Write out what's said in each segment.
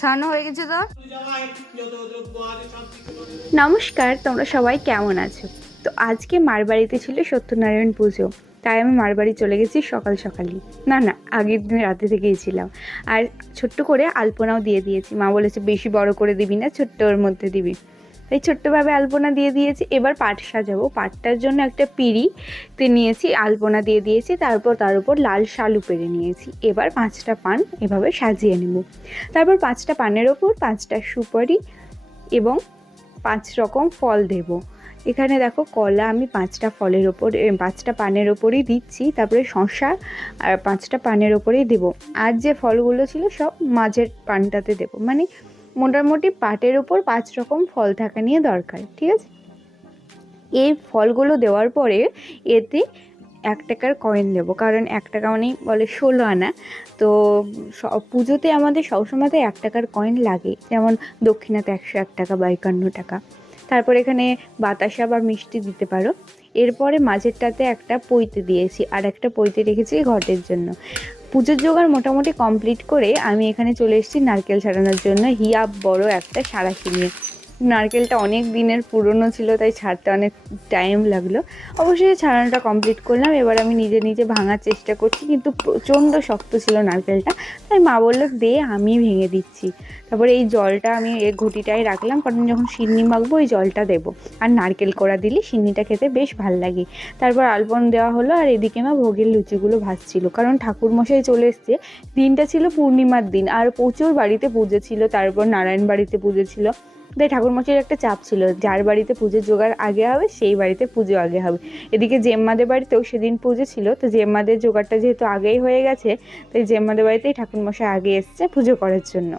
ছাড়ানো হয়ে গেছে তো নমস্কার, তোমরা সবাই কেমন আছো? তো আজকে মার বাড়িতে ছিল সত্যনারায়ণ পুজো, তাই আমি মার বাড়ি চলে গেছি সকাল সকালই। না না, আগের দিন রাতে থেকেই ছিলাম। আর ছোট্ট করে আলপনাও দিয়ে দিয়েছি। মা বলেছে, বেশি বড় করে দিবি না, ছোট্ট ওর মধ্যে দিবি। তাই ছোট্টভাবে আলপনা দিয়ে দিয়েছি। এবার পাট সাজাবো। পাটটার জন্য একটা পিঁড়িতে নিয়েছি, আলপনা দিয়ে দিয়েছি, তারপর তার উপর লাল শালু পেরে নিয়েছি। এবার পাঁচটা পান এভাবে সাজিয়ে নেব। তারপর পাঁচটা পানের ওপর পাঁচটা সুপারি এবং পাঁচ রকম ফল দেব। এখানে দেখো কলা আমি পাঁচটা ফলের ওপর পাঁচটা পানের ওপরেই দিচ্ছি। তারপরে শশা আর পাঁচটা পানের ওপরেই দেব। আর যে ফলগুলো ছিল সব মাঝের পানটাতে দেব। মানে মোটামুটি পাটের ওপর পাঁচ রকম ফল থাকা নিয়ে দরকার, ঠিক আছে? এই ফলগুলো দেওয়ার পরে এতে এক টাকার কয়েন দেবো, কারণ এক টাকা মানেই বলে ষোলো আনা। তো পুজোতে আমাদের সবসময়তে এক টাকার কয়েন লাগে, যেমন দক্ষিণাতে একশো এক টাকা বা একান্ন টাকা। তারপর এখানে বাতাসা বা মিষ্টি দিতে পারো। এরপরে মাঝেরটাতে একটা পৈতে দিয়েছি, আর একটা পৈতে রেখেছি ঘটের জন্য। পুজোর জোগাড় মোটামুটি কমপ্লিট করে আমি এখানে চলে এসেছি নারকেল ছাড়ানোর জন্য। হিয়া বড় একটা সারাশি নিয়ে। নারকেলটা অনেক দিনের পুরনো ছিল, তাই ছাড়তে অনেক টাইম লাগল। অবশ্যই ছাড়ানোটা কমপ্লিট করলাম। এবার আমি নিজে নিজে ভাঙার চেষ্টা করছি, কিন্তু প্রচণ্ড শক্ত ছিল নারকেলটা। তাই মা বলল, দে, আমি ভেঙে দিচ্ছি। তারপরে এই জলটা আমি এই ঘটিটাই রাখলাম, কারণ যখন সিন্নি মাখবো এই জলটা দেবো। আর নারকেল করা দিলে সিন্নিটা খেতে বেশ ভালো লাগে। তারপর আলপন দেওয়া হলো, আর এদিকে মা ভোগের লুচিগুলো ভাজছিল। কারণ ঠাকুর মশাই চলে এসছে, দিনটা ছিল পূর্ণিমার দিন, আর প্রচুর বাড়িতে পুজো ছিল। তারপর নারায়ণ বাড়িতে পুজো ছিল। তাই ঠাকুরমশাইয়ের একটা চাপ ছিল। যার বাড়িতে পুজোর জোগাড় আগে হবে, সেই বাড়িতে পুজো আগে হবে। এদিকে জেম্মাদের বাড়িতেও সেদিন পুজো ছিল, তো জেম্মাদের জোগাড়টা যেহেতু আগেই হয়ে গেছে, তাই জেম্মাদের বাড়িতেই ঠাকুরমশাই আগে এসছে পুজো করার জন্য।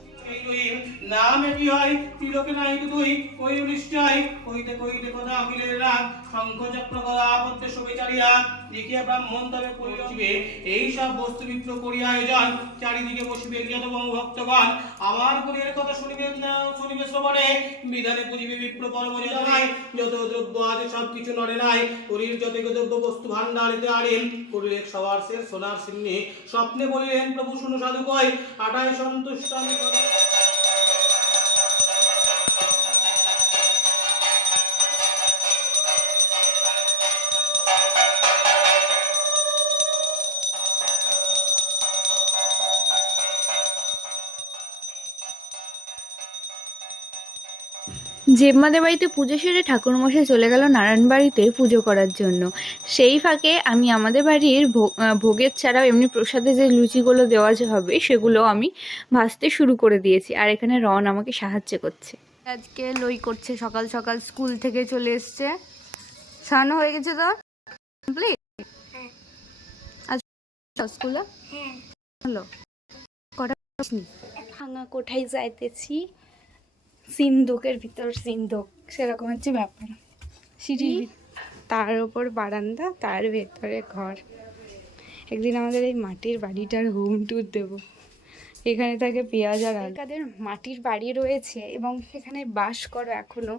নামে কি হয়? ত্রিলোকে নাই তুই? ওই নিশ্চয়? কইতে কইতে কথা অখিলের রাগ। শঙ্খ চক্র গদা আপত্তি চালিয়া দেখিয়া ব্রাহ্মণ তবে পরিবে এই সব বস্তু বিপ্র করিয়া আয়োজন। চারিদিকে বসিবে যত ভক্তগণ আমার করিয়ার কথা শুনিবে না শুনিবে শ্রবণে। বিধানে পুজিবে বিপ্র পরম নাই, যত দ্রব্য আছে সব কিছু নড়ে নাই। করির যত দ্রব্য বস্তু ভান্ডারিতে আড়েন করিলেন সবার শের সোনার সিন্নি। স্বপ্নে বলিলেন, প্রভু শুনো সাধু কয় আটাই সন্তুষ্ট আমি সদা। জেম্মাদের বাড়িতে পুজো সেরে ঠাকুরমশাই চলে গেল নারায়ণ বাড়িতে পুজো করার জন্য। সেই ফাঁকে আমি আমাদের বাড়ির ভোগ- ভোগের ছাড়াও এমনি প্রসাদে যে লুচিগুলো দেওয়া যে হবে সেগুলো আমি ভাজতে শুরু করে দিয়েছি। আর এখানে রন আমাকে সাহায্য করছে। আজকে লই করছে সকাল সকাল স্কুল থেকে চলে এসছে। ছাড়ানো হয়ে গেছে তো কমপ্লিট আচ্ছা স্কুলে? হ্যালো। কটা? ভাঙা কোঠায় যাইতেছি। সিন্ধুকের ভিতর সিন্ধুক সেরকম হচ্ছে ব্যাপার। সিঁড়ি তার ওপর বারান্দা তার ভেতরে ঘর। একদিন আমাদের এই মাটির বাড়িটার হোম ট্যুর দেবো। এখানে থাকে পেঁয়াজ আর তাদের মাটির বাড়ি রয়েছে এবং সেখানে বাস করো এখনও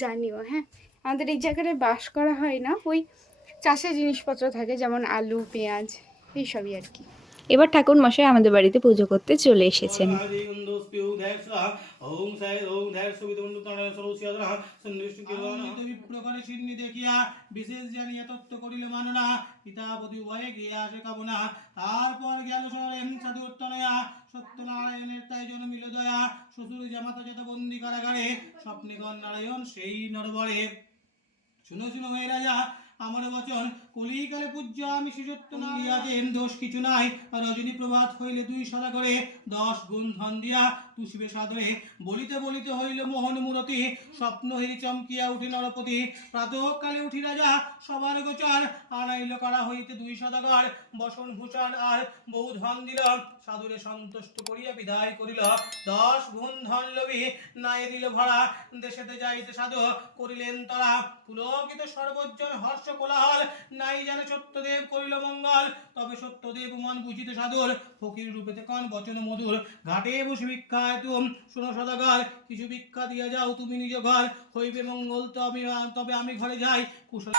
জানিও হ্যাঁ? আমাদের এই জায়গাটায় বাস করা হয় না ওই চাষের জিনিসপত্র থাকে যেমন আলু পেঁয়াজ এইসবই আর কি। এবার ঠাকুর মশাই আমাদের বাড়িতে পুজো করতে চলে এসেছেন। তারপর গেল তাই যত বন্দি কারাগারে নারায়ণ সেই নরবরে রাজা আমার বচন কলিকালে পূজ্য আমি শ্রীযুক্ত নারিয়াতেন দোষ কিছু নাই। রজনী প্রভাত হইলে দুই সদা করে দশ গুণ ধন দিয়া তুষিবে সাদরে বলিতে বলিতে হইল মোহন মূরতি স্বপ্ন হিরি চমকিয়া উঠি নরপতি। প্রাতঃকালে উঠি রাজা সবার গোচর আনাইল কারা হইতে দুই সদাগর বসন ভূষণ আর বহু ধন দিল সাধুরে সন্তুষ্ট করিয়া বিদায় করিল। দশ গুণ ধন লবি নাই দিল ভরা। দেশেতে যাইতে সাধু করিলেন তারা। পুলকিত সর্বজন হর্ষ কোলাহল নাই যেন সত্যদেব করিল মঙ্গল। তবে সত্যদেব মন বুঝিতে সাধুর, ফকির রূপেতে কন বচন মধুর। ঘাটে বসে ভিক্ষায় তুম, শোনো সদাগর, কিছু ভিক্ষা দিয়া যাও তুমি নিজ ঘর। হইবে মঙ্গল, তবে তবে আমি ঘরে যাই। কুশল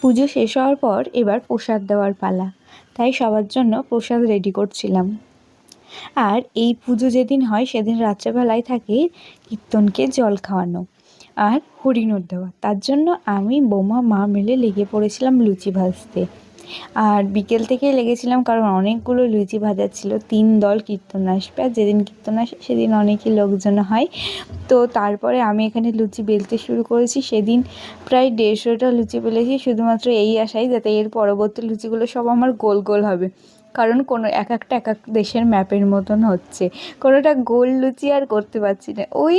পুজো শেষ হওয়ার পর এবার প্রসাদ দেওয়ার পালা। তাই সবার জন্য প্রসাদ রেডি করছিলাম। আর এই পুজো যেদিন হয়, সেদিন রাত্রেবেলায় থাকে কীর্তনকে জল খাওয়ানো আর হরিণর দেওয়া তার জন্য আমি বোমা, মা মিলে লেগে পড়েছিলাম লুচি ভাজতে। আর বিকেল থেকে লেগেছিলাম কারণ অনেকগুলো লুচি ভাজা ছিল, তিন দল কীর্তন আসবে আর যেদিন কীর্তন আসে সেদিন অনেকই লোকজন হয়। তো তারপরে আমি এখানে লুচি বেলতে শুরু করেছি, সেদিন প্রায় দেড়শোটা লুচি বেলেছি, শুধুমাত্র এই আশাই যাতে এর পরবর্তী লুচিগুলো সব আমার গোল গোল হবে। কারণ কোনো এক একটা, এক এক দেশের ম্যাপের মতন হচ্ছে। কোনোটা গোল লুচি আর করতে পারছি না। ওই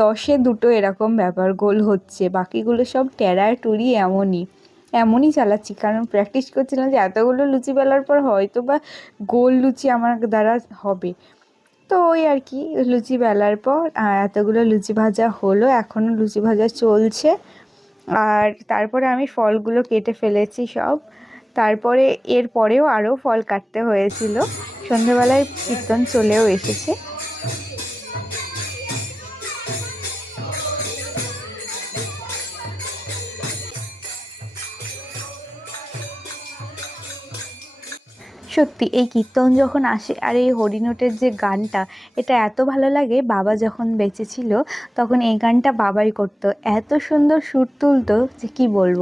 দশে দুটো এরকম ব্যাপার গোল হচ্ছে, বাকিগুলো সব টেরা টুরি এমনই। এমনই চালাচ্ছি। কারণ প্র্যাকটিস করছিলাম যে এতগুলো লুচি বেলার পর হয়তো বা গোল লুচি আমার দ্বারা হবে। তো ওই আর কি, লুচি বেলার পর এতগুলো লুচি ভাজা হলো, এখনও লুচি ভাজা চলছে। আর তারপরে আমি ফলগুলো কেটে ফেলেছি সব। তারপরে এর পরেও আরও ফল কাটতে হয়েছিল। সন্ধেবেলায় কীর্তন চলেও এসেছে। সত্যি, এই কীর্তন যখন আসে আর এই হরিণটের যে গানটা, এটা এত ভালো লাগে বাবা যখন বেঁচে ছিল তখন এই গানটা বাবাই করতো। এত সুন্দর সুর তুলতো যে কি বলব।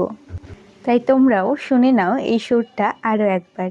তাই তোমরাও শুনে নাও এই সুরটা আরও একবার।